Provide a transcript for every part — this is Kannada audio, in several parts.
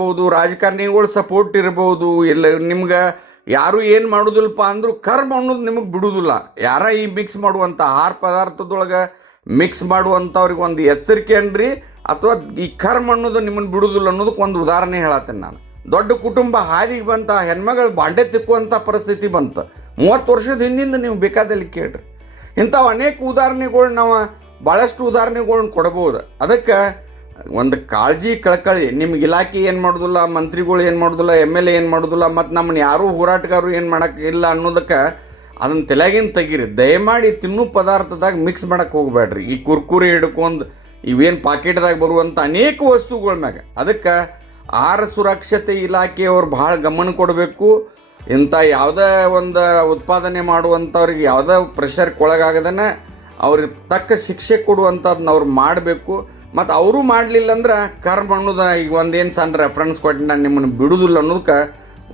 ಇರ್ಬೋದು ರಾಜಕಾರಣಿಗಳ ಸಪೋರ್ಟ್ ಇರ್ಬೋದು ಎಲ್ಲ ನಿಮ್ಗೆ ಯಾರು ಏನು ಮಾಡೋದಿಲ್ಲಪ್ಪ ಅಂದರೂ ಕರ್ಮ ಅನ್ನೋದು ನಿಮಗೆ ಬಿಡುವುದಿಲ್ಲ ಯಾರ ಈ ಮಿಕ್ಸ್ ಮಾಡುವಂಥ ಆಹಾರ ಪದಾರ್ಥದೊಳಗೆ ಮಿಕ್ಸ್ ಮಾಡುವಂಥವ್ರಿಗೆ ಒಂದು ಎಚ್ಚರಿಕೆ ಅನ್ರಿ ಅಥವಾ ಈ ಕರ್ಮ ಅನ್ನೋದು ನಿಮ್ಮನ್ನು ಬಿಡುವುದಿಲ್ಲ ಅನ್ನೋದಕ್ಕೆ ಒಂದು ಉದಾಹರಣೆ ಹೇಳತ್ತೇನೆ ನಾನು. ದೊಡ್ಡ ಕುಟುಂಬ ಹಾದಿಗೆ ಬಂತ, ಹೆಣ್ಮಗಳು ಬಾಂಡೆ ತಿಕ್ಕುವಂಥ ಪರಿಸ್ಥಿತಿ ಬಂತು. ಮೂವತ್ತು ವರ್ಷದ ಹಿಂದಿಂದ ನೀವು ಬೇಕಾದಲ್ಲಿ ಕೇಳ್ರಿ. ಇಂಥವು ಅನೇಕ ಉದಾಹರಣೆಗಳು ನಾವು ಭಾಳಷ್ಟು ಉದಾಹರಣೆಗಳ್ನ ಕೊಡ್ಬೋದು. ಅದಕ್ಕೆ ಒಂದು ಕಾಳಜಿ ಕಳ್ಕಳಿ. ನಿಮ್ಗೆ ಇಲಾಖೆ ಏನು ಮಾಡೋದಿಲ್ಲ, ಮಂತ್ರಿಗಳು ಏನು ಮಾಡೋದಿಲ್ಲ ಎಂ ಎಲ್ ಎ ಏನು ಮಾಡೋದಿಲ್ಲ, ಮತ್ತು ನಮ್ಮನ್ನು ಯಾರೂ ಹೋರಾಟಗಾರರು ಏನು ಮಾಡೋಕ್ಕಿಲ್ಲ ಅನ್ನೋದಕ್ಕೆ ಅದನ್ನ ತಲೆಗಿನ ತೆಗೀರಿ. ದಯಮಾಡಿ ತಿನ್ನು ಪದಾರ್ಥದಾಗ ಮಿಕ್ಸ್ ಮಾಡಕ್ಕೆ ಹೋಗ್ಬೇಡ್ರಿ ಈ ಕುರ್ಕುರಿ ಹಿಡ್ಕೊಂಡು ಇವೇನು ಪಾಕೆಟ್ದಾಗ ಬರುವಂಥ ಅನೇಕ ವಸ್ತುಗಳ ಮ್ಯಾಗ. ಅದಕ್ಕೆ ಆಹಾರ ಸುರಕ್ಷತೆ ಇಲಾಖೆಯವ್ರು ಭಾಳ ಗಮನ ಕೊಡಬೇಕು. ಇಂಥ ಯಾವುದೇ ಒಂದು ಉತ್ಪಾದನೆ ಮಾಡುವಂಥವ್ರಿಗೆ ಯಾವುದೇ ಪ್ರೆಷರ್ಗೆ ಒಳಗಾಗದನೆ ಅವ್ರಿಗೆ ತಕ್ಕ ಶಿಕ್ಷೆ ಕೊಡುವಂಥದ್ದನ್ನ ಅವ್ರು ಮಾಡಬೇಕು. ಮತ್ತು ಅವರು ಮಾಡಲಿಲ್ಲ ಅಂದ್ರೆ ಕರ್ಮ ಅನ್ನೋದು ಈಗ ಒಂದೇನು ಸಣ್ಣ ರೆಫರೆನ್ಸ್ ಕೊಟ್ಟು ನಾನು ನಿಮ್ಮನ್ನು ಬಿಡುದಿಲ್ಲ ಅನ್ನೋದಕ್ಕೆ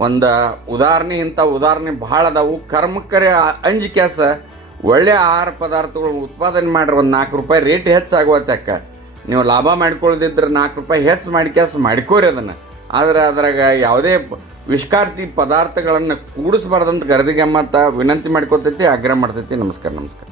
ಒಂದು ಉದಾಹರಣೆ ಇಂಥ ಉದಾಹರಣೆ ಭಾಳ ಅದಾವು. ಕರ್ಮಕ್ಕರೆ ಅಂಜಿ ಒಳ್ಳೆಯ ಒಳ್ಳೆ ಆಹಾರ ಪದಾರ್ಥಗಳು ಉತ್ಪಾದನೆ ಮಾಡಿರಿ ಒಂದು ನಾಲ್ಕು ರೂಪಾಯಿ ರೇಟ್ ಹೆಚ್ಚಾಗುವತ್ತಕ್ಕ ನೀವು ಲಾಭ ಮಾಡ್ಕೊಳ್ದಿದ್ರೆ ನಾಲ್ಕು ರೂಪಾಯಿ ಹೆಚ್ಚು ಮಾಡಿ ಕ್ಯಾಸ್ ಮಾಡ್ಕೋರಿ ಅದನ್ನು. ಆದರೆ ಅದ್ರಾಗ ಯಾವುದೇ ವಿಷ್ಕಾರ್ತಿ ಪದಾರ್ಥಗಳನ್ನು ಕೂಡಿಸ್ಬಾರ್ದಂತ ಗರದಿಗೆ ಮತ್ತು ವಿನಂತಿ ಮಾಡ್ಕೊತೈತಿ, ಆಗ್ರಹ ಮಾಡ್ತೈತಿ. ನಮಸ್ಕಾರ ನಮಸ್ಕಾರ.